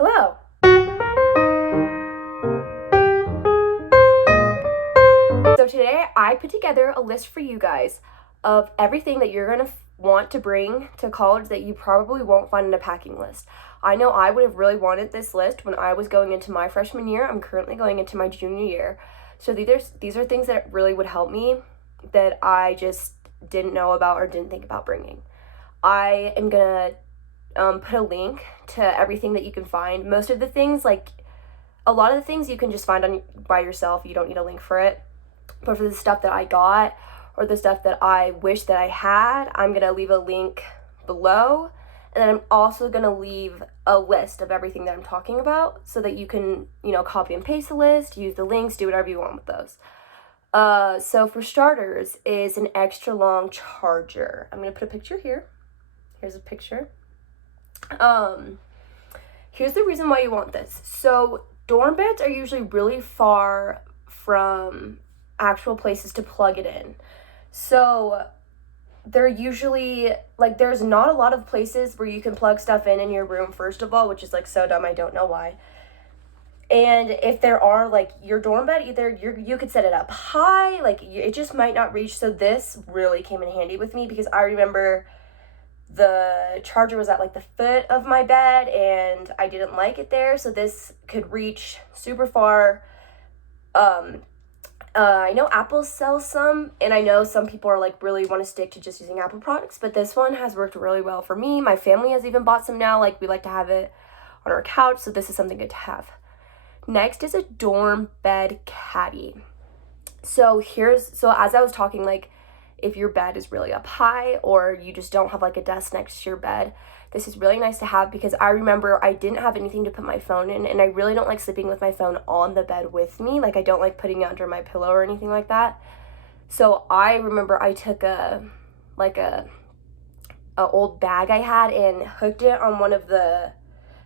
Hello. So today I put together a list for you guys of everything that you're going to want to bring to college that you probably won't find in a packing list. I know I would have really wanted this list when I was going into my freshman year. I'm currently going into my junior year. So these are things that really would help me that I just didn't know about or didn't think about bringing. I am going to put a link to everything that you can find. Most of the things, like a lot of the things you can just find by yourself. You don't need a link for it. But for the stuff that I got or the stuff that I wish that I had, I'm going to leave a link below. And then I'm also going to leave a list of everything that I'm talking about so that you can, copy and paste the list, use the links, do whatever you want with those. So for starters is an extra long charger. I'm going to put a picture here. Here's a picture. Here's the reason why you want this. So dorm beds are usually really far from actual places to plug it in. So they're usually, there's not a lot of places where you can plug stuff in your room, first of all, which is, so dumb, I don't know why. And if there are, your dorm bed, either you could set it up high, it just might not reach, so this really came in handy with me because I remember the charger was at, the foot of my bed, and I didn't like it there, so this could reach super far. I know Apple sells some, and I know some people are really want to stick to just using Apple products, but this one has worked really well for me. My family has even bought some now. We like to have it on our couch, so this is something good to have. Next is a dorm bed caddy. So as I was talking, if your bed is really up high or you just don't have a desk next to your bed, this is really nice to have because I remember I didn't have anything to put my phone in, and I really don't like sleeping with my phone on the bed with me. I don't like putting it under my pillow or anything like that. So I remember I took a old bag I had and hooked it on one of the,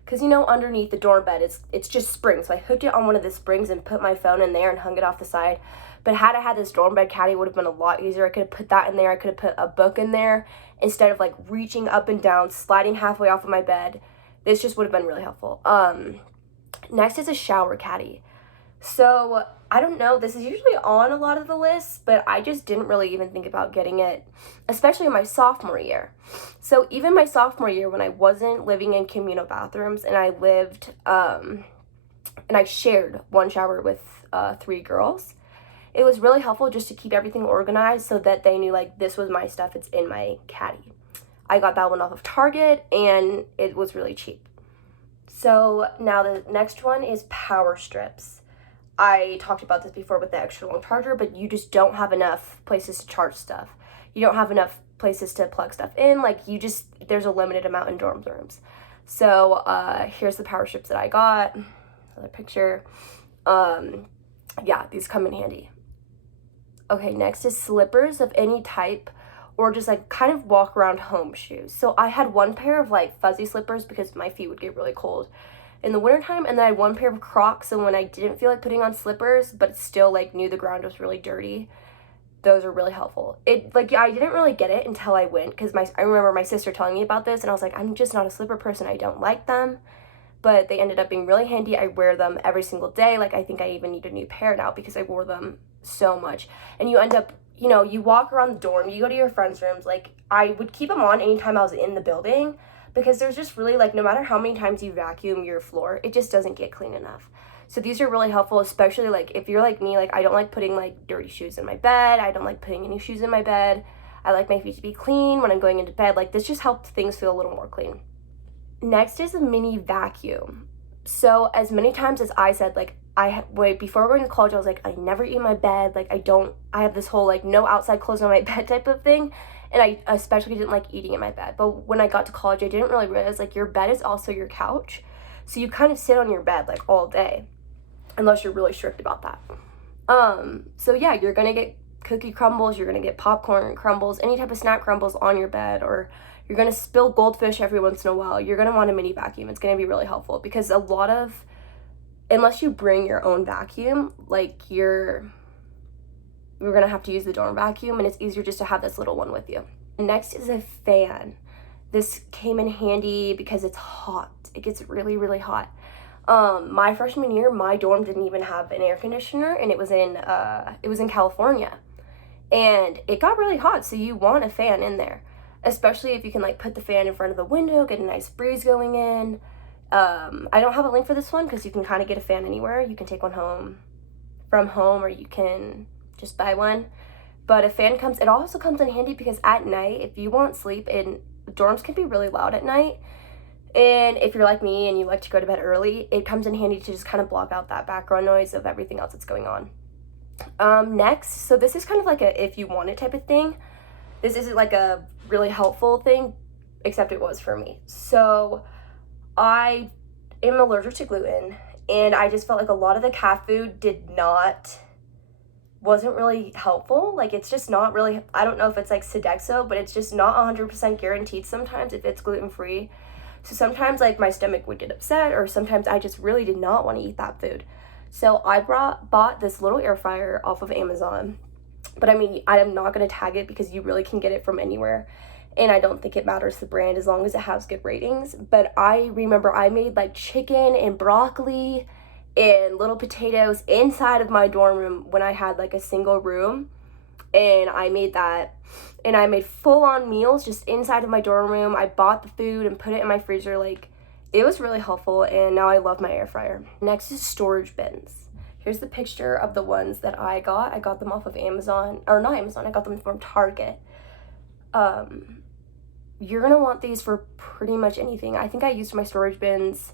because underneath the dorm bed it's just springs. So I hooked it on one of the springs and put my phone in there and hung it off the side. But had I had this dorm bed caddy, it would have been a lot easier. I could have put that in there. I could have put a book in there instead of reaching up and down, sliding halfway off of my bed. This just would have been really helpful. Next is a shower caddy. So I don't know, this is usually on a lot of the lists, but I just didn't really even think about getting it, especially in my sophomore year. So even my sophomore year, when I wasn't living in communal bathrooms and I lived, and I shared one shower with 3 girls, it was really helpful just to keep everything organized so that they knew this was my stuff, it's in my caddy. I got that one off of Target and it was really cheap. So now the next one is power strips. I talked about this before with the extra long charger, but you just don't have enough places to charge stuff. You don't have enough places to plug stuff in. There's a limited amount in dorm rooms. So here's the power strips that I got. Another picture. Yeah, these come in handy. Okay, next is slippers of any type, or just kind of walk around home shoes. So I had one pair of fuzzy slippers because my feet would get really cold in the wintertime, and then I had one pair of Crocs, so when I didn't feel like putting on slippers but still knew the ground was really dirty, those are really helpful. I didn't really get it until I went, because I remember my sister telling me about this, and I was like, I'm just not a slipper person, I don't like them. But they ended up being really handy. I wear them every single day. I think I even need a new pair now because I wore them so much. And you end up, you walk around the dorm, you go to your friends' rooms. I would keep them on anytime I was in the building because there's just really, no matter how many times you vacuum your floor, it just doesn't get clean enough. So these are really helpful, especially, if you're like me, I don't like putting, dirty shoes in my bed. I don't like putting any shoes in my bed. I like my feet to be clean when I'm going into bed. This just helps things feel a little more clean. Next is a mini vacuum. So as many times as I said, before going to college, I was I never eat in my bed. I have this whole, no outside clothes on my bed type of thing. And I especially didn't like eating in my bed. But when I got to college, I didn't really realize, your bed is also your couch. So you kind of sit on your bed, all day. Unless you're really strict about that. So yeah, you're going to get cookie crumbles. You're going to get popcorn crumbles. Any type of snack crumbles on your bed, or you're going to spill goldfish every once in a while. You're going to want a mini vacuum. It's going to be really helpful because unless you bring your own vacuum, you're going to have to use the dorm vacuum, and it's easier just to have this little one with you. Next is a fan. this came in handy because it's hot. It gets really, really hot. My freshman year, my dorm didn't even have an air conditioner, and it was in California. And it got really hot, so you want a fan in there. Especially if you can like put the fan in front of the window, get a nice breeze going in. I don't have a link for this one because you can kind of get a fan anywhere. You can take one home from home, or you can just buy one. But a fan it also comes in handy because at night, if you want sleep, and dorms can be really loud at night, and if you're like me and you like to go to bed early, it comes in handy to just kind of block out that background noise of everything else that's going on. Next, so this is kind of like a if you want it type of thing. This isn't like a really helpful thing, except it was for me. So I am allergic to gluten, and I just felt like a lot of the cat food wasn't really helpful. Like, it's just not really, I don't know if it's like Sodexo, but it's just not 100% guaranteed sometimes if it's gluten-free. So sometimes like my stomach would get upset, or sometimes I just really did not want to eat that food. So I bought this little air fryer off of Amazon. But I mean, I am not going to tag it because you really can get it from anywhere. And I don't think it matters the brand as long as it has good ratings. But I remember I made like chicken and broccoli and little potatoes inside of my dorm room when I had like a single room. And I made that, and I made full-on meals just inside of my dorm room. I bought the food and put it in my freezer. Like, it was really helpful, and now I love my air fryer. Next is storage bins. Here's the picture of the ones that I got. I got them off of Amazon, or not Amazon, I got them from Target. You're gonna want these for pretty much anything. I think I used my storage bins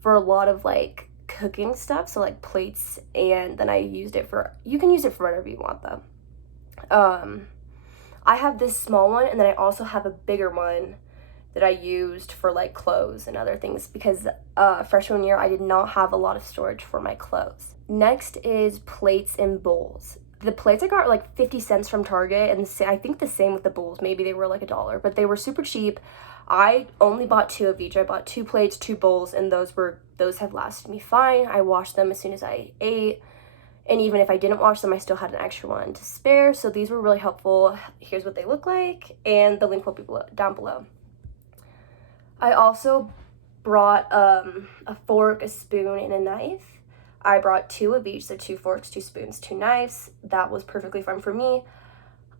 for a lot of like cooking stuff, so like plates, and then I used it for, you can use it for whatever you want though. I have this small one, and then I also have a bigger one that I used for like clothes and other things because freshman year I did not have a lot of storage for my clothes. Next is plates and bowls. The plates I got like 50 cents from Target, and I think the same with the bowls. Maybe they were like $1, but they were super cheap. I only bought 2 of each. I bought 2 plates, 2 bowls, and those have lasted me fine. I washed them as soon as I ate. And even if I didn't wash them, I still had an extra one to spare. So these were really helpful. Here's what they look like, and the link will be down below. I also brought a fork, a spoon, and a knife. I brought 2 of each, so 2 forks, 2 spoons, 2 knives. That was perfectly fine for me.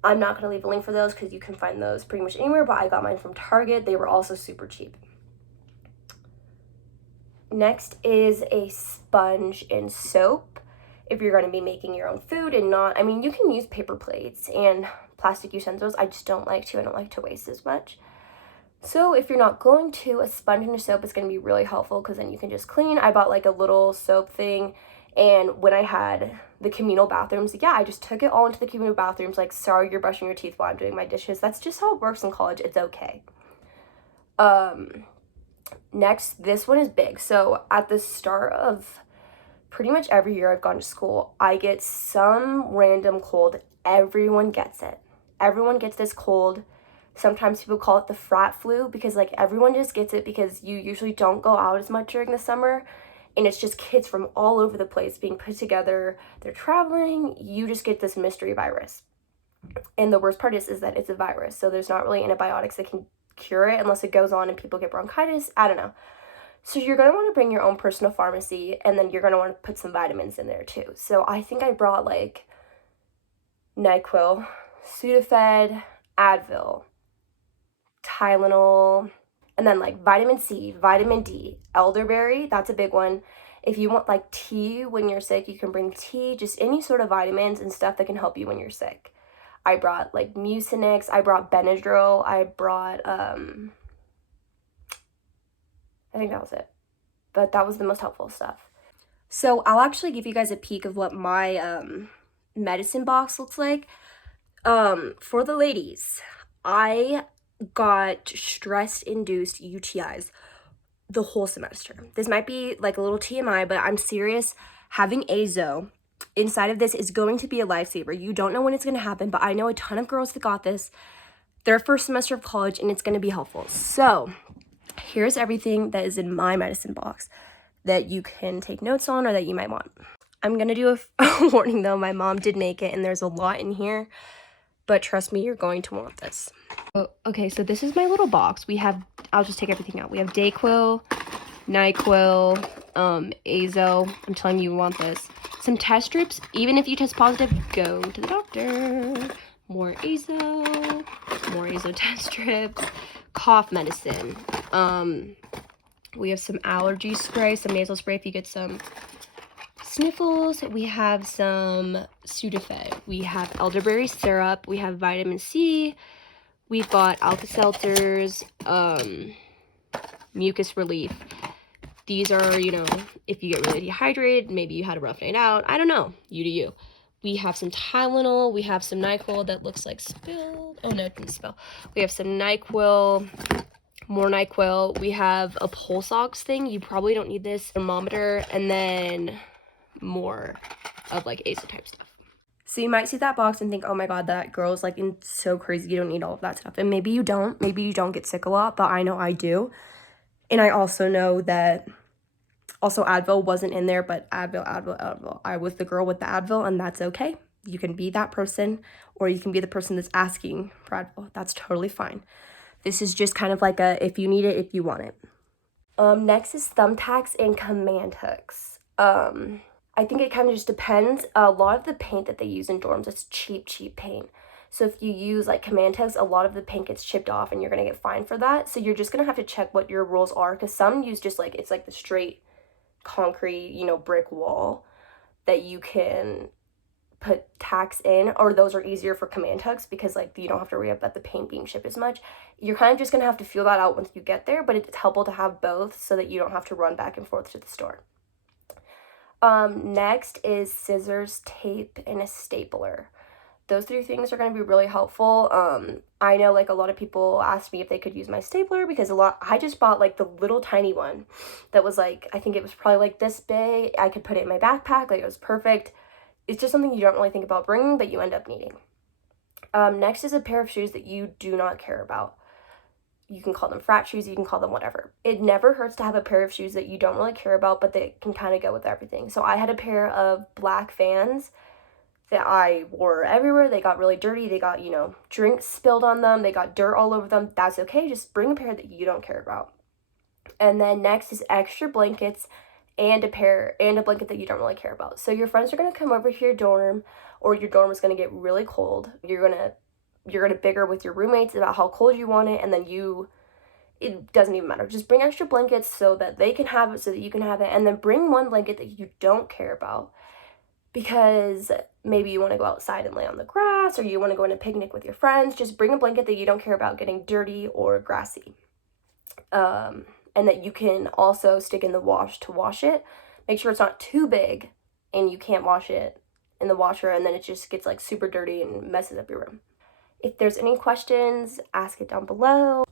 I'm not going to leave a link for those because you can find those pretty much anywhere, but I got mine from Target. They were also super cheap. Next is a sponge and soap. If you're going to be making your own food and not, I mean, you can use paper plates and plastic utensils. I just don't like to. I don't like to waste as much. So if you're not going to, a sponge and a soap is going to be really helpful because then you can just clean. I bought like a little soap thing, and when I had the communal bathrooms, yeah, I just took it all into the communal bathrooms. Like, sorry, you're brushing your teeth while I'm doing my dishes. That's just how it works in college. It's okay. Next, this one is big. So at the start of pretty much every year I've gone to school, I get some random cold. Everyone gets it. Everyone gets this cold. Sometimes people call it the frat flu because like everyone just gets it because you usually don't go out as much during the summer, and it's just kids from all over the place being put together. They're traveling. You just get this mystery virus. And the worst part is that it's a virus. So there's not really antibiotics that can cure it unless it goes on and people get bronchitis. I don't know. So you're going to want to bring your own personal pharmacy, and then you're going to want to put some vitamins in there too. So I think I brought like NyQuil, Sudafed, Advil, Tylenol, and then like vitamin C, vitamin D, elderberry, that's a big one. If you want like tea when you're sick, you can bring tea, just any sort of vitamins and stuff that can help you when you're sick. I brought like Mucinex, I brought Benadryl, I brought, I think that was it. But that was the most helpful stuff. So I'll actually give you guys a peek of what my medicine box looks like. For the ladies, I got stress-induced UTIs the whole semester. This might be like a little TMI, but I'm serious. Having azo inside of this is going to be a lifesaver. You don't know when it's going to happen, but I know a ton of girls that got this their first semester of college, and it's going to be helpful. So here's everything that is in my medicine box that you can take notes on or that you might want. I'm going to do a warning though. My mom did make it, and there's a lot in here. but trust me, you're going to want this. Oh, okay, so this is my little box. We have, I'll just take everything out. We have Dayquil, NyQuil, Azo. I'm telling you want this. Some test strips. Even if you test positive, go to the doctor. More Azo test strips. Cough medicine. We have some allergy spray, some nasal spray if you get some sniffles. We have some Sudafed. We have elderberry syrup. We have vitamin C. We've got Alka-Seltzers, mucus relief. These are, you know, if you get really dehydrated, maybe you had a rough night out. I don't know. You do you. We have some Tylenol. We have some NyQuil that looks like spilled. Oh, no, it didn't spill. We have some NyQuil, more NyQuil. We have a pulse ox thing. You probably don't need this. Thermometer, and then more of like Azo type stuff. So you might see that box and think, oh my god, that girl's like so crazy, you don't need all of that stuff. And maybe you don't get sick a lot, but I know I do. And I also know that also Advil wasn't in there, but Advil. I was the girl with the Advil, and that's okay. You can be that person, or you can be the person that's asking for Advil. That's totally fine. This is just kind of like a if you need it, if you want it. Next is thumbtacks and command hooks. I think it kind of just depends. A lot of the paint that they use in dorms is cheap paint. So if you use like command hooks, a lot of the paint gets chipped off and you're going to get fined for that. So you're just going to have to check what your rules are, because some use just like, it's like the straight concrete, you know, brick wall that you can put tacks in, or those are easier for command hooks because like you don't have to worry about the paint being chipped as much. You're kind of just going to have to feel that out once you get there, but it's helpful to have both so that you don't have to run back and forth to the store. Next is scissors, tape, and a stapler. Those three things are going to be really helpful. I know like a lot of people asked me if they could use my stapler because I just bought like the little tiny one that was like, I think it was probably like this big. I could put it in my backpack, like it was perfect. It's just something you don't really think about bringing, but you end up needing. Next is a pair of shoes that you do not care about. You can call them frat shoes, you can call them whatever. It never hurts to have a pair of shoes that you don't really care about, but they can kind of go with everything. So I had a pair of black Vans that I wore everywhere. They got really dirty. They got, you know, drinks spilled on them. They got dirt all over them. That's okay. Just bring a pair that you don't care about. And then next is extra blankets and a blanket that you don't really care about. So your friends are going to come over to your dorm, or your dorm is going to get really cold. You're going to bigger with your roommates about how cold you want it, and then it doesn't even matter. Just bring extra blankets so that they can have it, so that you can have it, and then bring one blanket that you don't care about, because maybe you want to go outside and lay on the grass, or you want to go on a picnic with your friends. Just bring a blanket that you don't care about getting dirty or grassy, and that you can also stick in the wash to wash it. Make sure it's not too big and you can't wash it in the washer, and then it just gets like super dirty and messes up your room. If there's any questions, ask it down below.